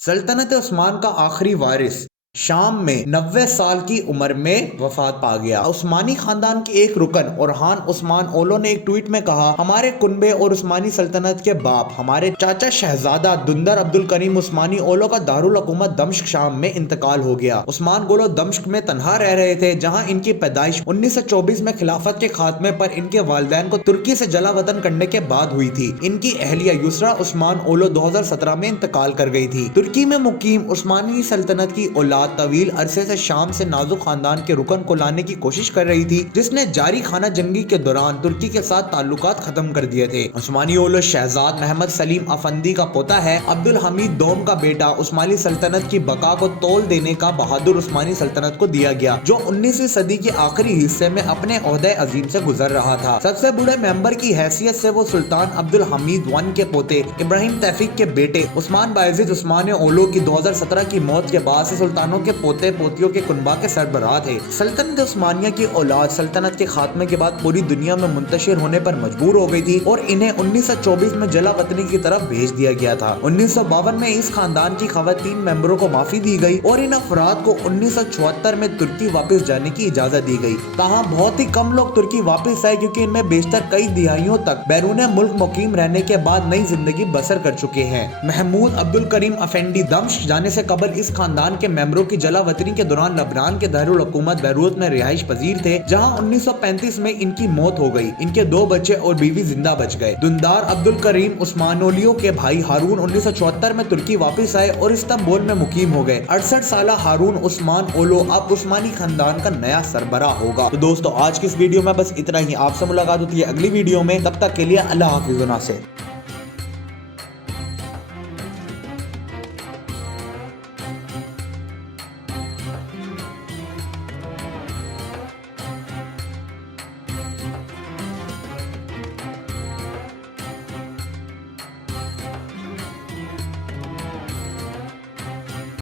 सल्तनत उस्मान का आखिरी वारिस शाम में 90 साल की उम्र में वफात पा गया। उस्मानी खानदान के एक रुकन ओरहान उस्मान ओलो ने एक ट्वीट में कहा, हमारे कुनबे और उस्मानी सल्तनत के बाप हमारे चाचा शहजादा दुंदर अब्दुल करीम उस्मानी ओलो का दारुल हुकूमत दमिश्क शाम में इंतकाल हो गया। उस्मान गोलो दमिश्क में तनहा रह रहे थे, जहां इनकी पैदाइश 1924 में खिलाफत के खात्मे पर इनके वालिदैन को तुर्की से जला वतन करने के बाद हुई थी। इनकी अहलिया युसरा उस्मान ओलो 2017 में इंतकाल कर गई थी। तुर्की में मुकीम उस्मानी सल्तनत की औलाद तवील अरसे से शाम से नाजुक खानदान के रुकन को लाने की कोशिश कर रही थी, जिसने जारी खाना जंगी के दौरान तुर्की के साथ ताल्लुकात खत्म कर दिए थे। उस्मानी ओलो शहजाद मोहम्मद सलीम अफंदी का पोता है। अब्दुल हमीद दोम का बेटा उस्मानी सल्तनत की बका को तोल देने का बहादुर उस्मानी सल्तनत को दिया गया, जो 19वीं सदी के आखिरी हिस्से में अपने ओहदे अजीम से गुजर रहा था। सबसे बड़े मेंबर की हैसियत से वो सुल्तान अब्दुल हमीद वन के पोते इब्राहिम तैफिक के बेटे उस्मान बायजीद उस्मान ओलो की 2017 की मौत के बाद से सुल्तानों के पोते पोतियों के कुनबा के सरबराह थे। सल्तनत उस्मानिया की औलाद सल्तनत के खात्मे के बाद पूरी दुनिया में मुंतशिर होने पर मजबूर हो गई थी और इन्हें 1924 में जला वतनी की तरफ भेज दिया गया था। 1952 में इस खानदान की खवातीन मेंबरों को माफी दी गई और इन अफराद को 1974 में तुर्की वापस जाने की इजाजत दी गई। ताहम बहुत ही कम लोग तुर्की वापस आए, क्योंकि इनमें बेशतर कई दिहाइयों तक बैरून मुल्क मुकीम रहने के बाद नई जिंदगी बसर कर चुके हैं। महमूद अब्दुल करीम अफेंडी दमिश्क जाने से कबल इस खानदान के मेंबरों की जला वतनी के दौरान लबनान के दारुल हुकूमत बैरूत में रिहाइश पजीर थे, जहां 1935 में इनकी मौत हो गई। इनके 2 बच्चे और बीवी जिंदा बच गए। दुंदार अब्दुल करीम उस्मानोलियो के भाई हारून 1974 में तुर्की वापस आए और इस्तांबुल में मुकीम हो गए। 68 साल हारून उस्मान ओलो अब उस्मानी खानदान का नया सरबराह होगा। तो दोस्तों, आज की इस वीडियो में बस इतना ही। आपसे मुलाकात होती है अगली वीडियो में, तब तक के लिए अल्लाह हाफिज़।